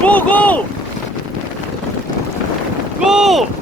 고! 고! 고! 빨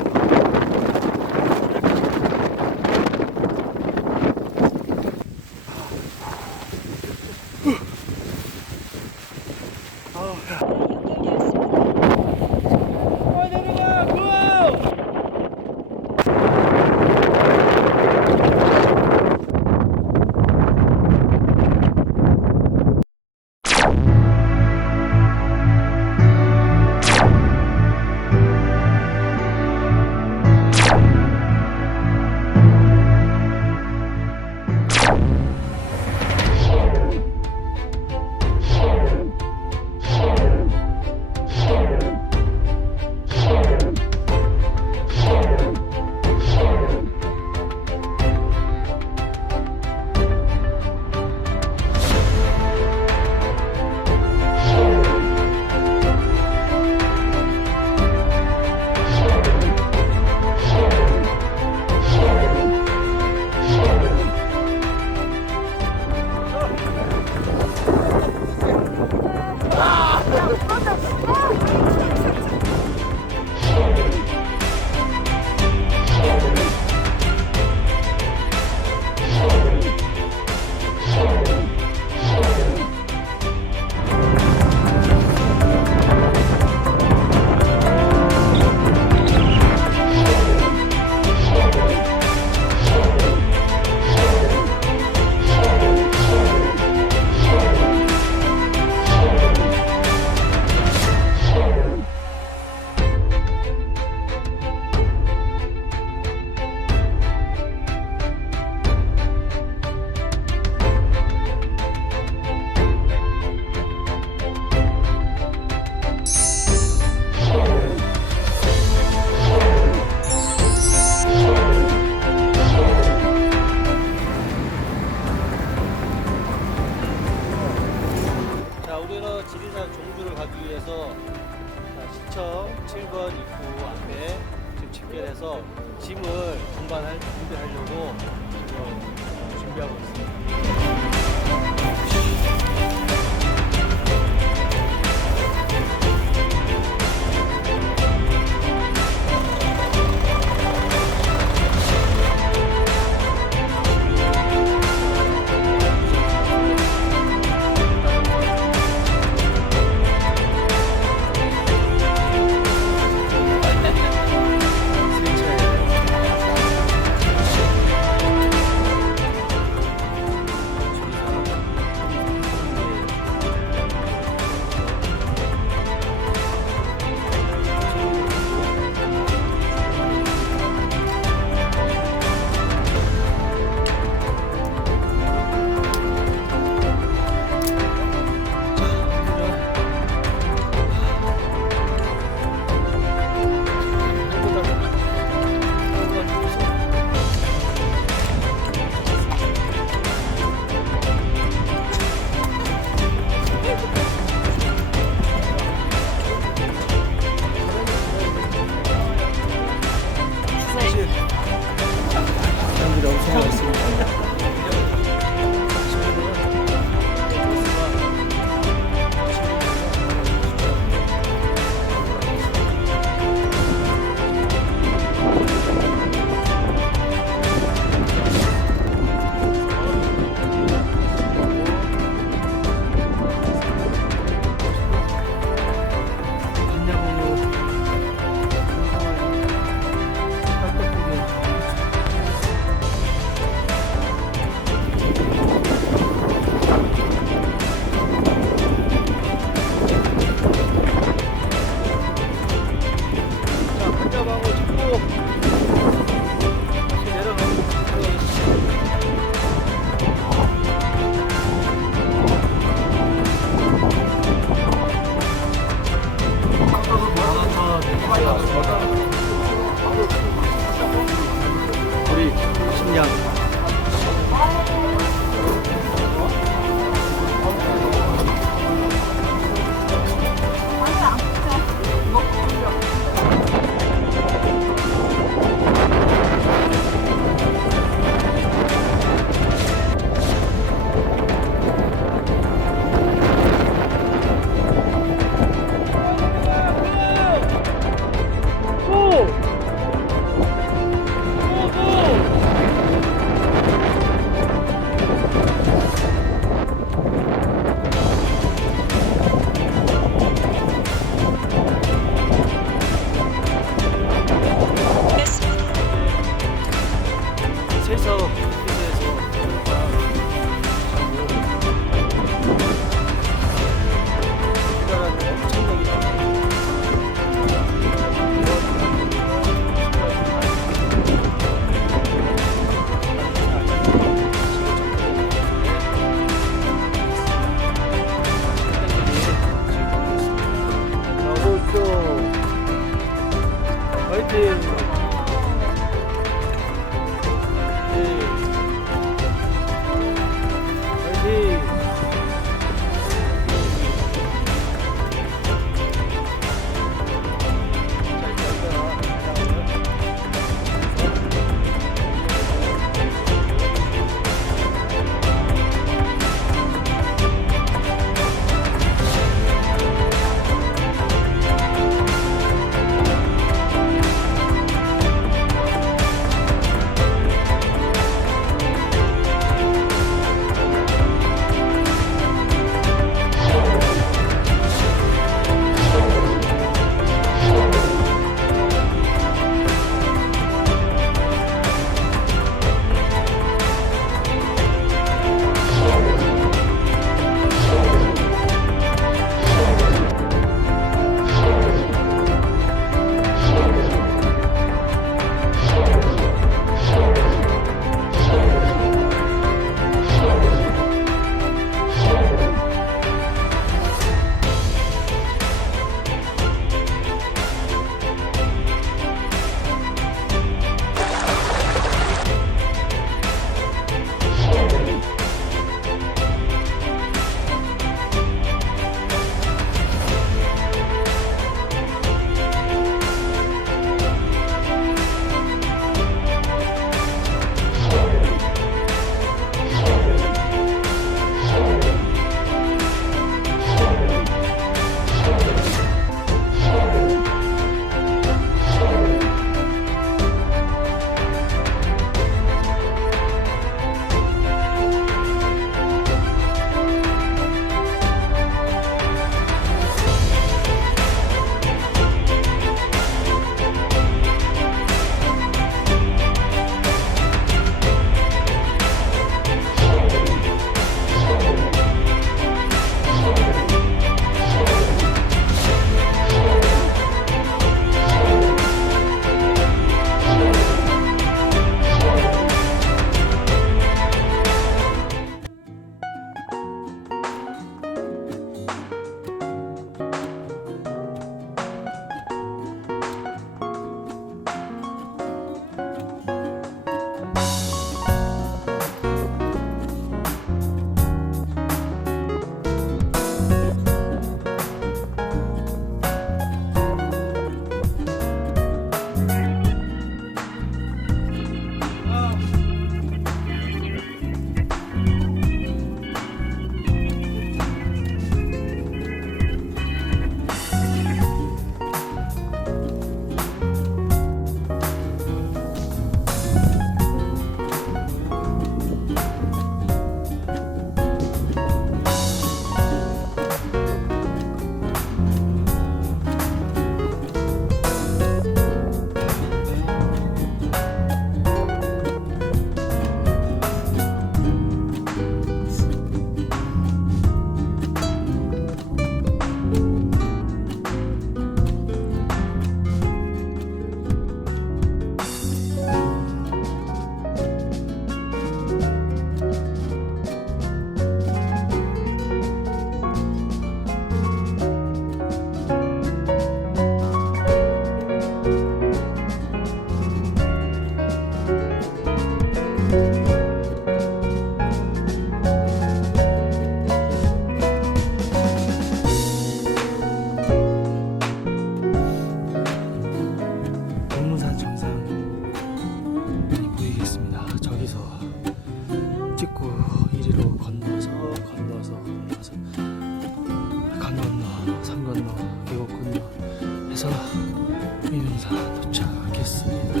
민운산 도착했습니다.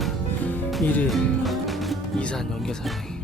1일 이산 연계사행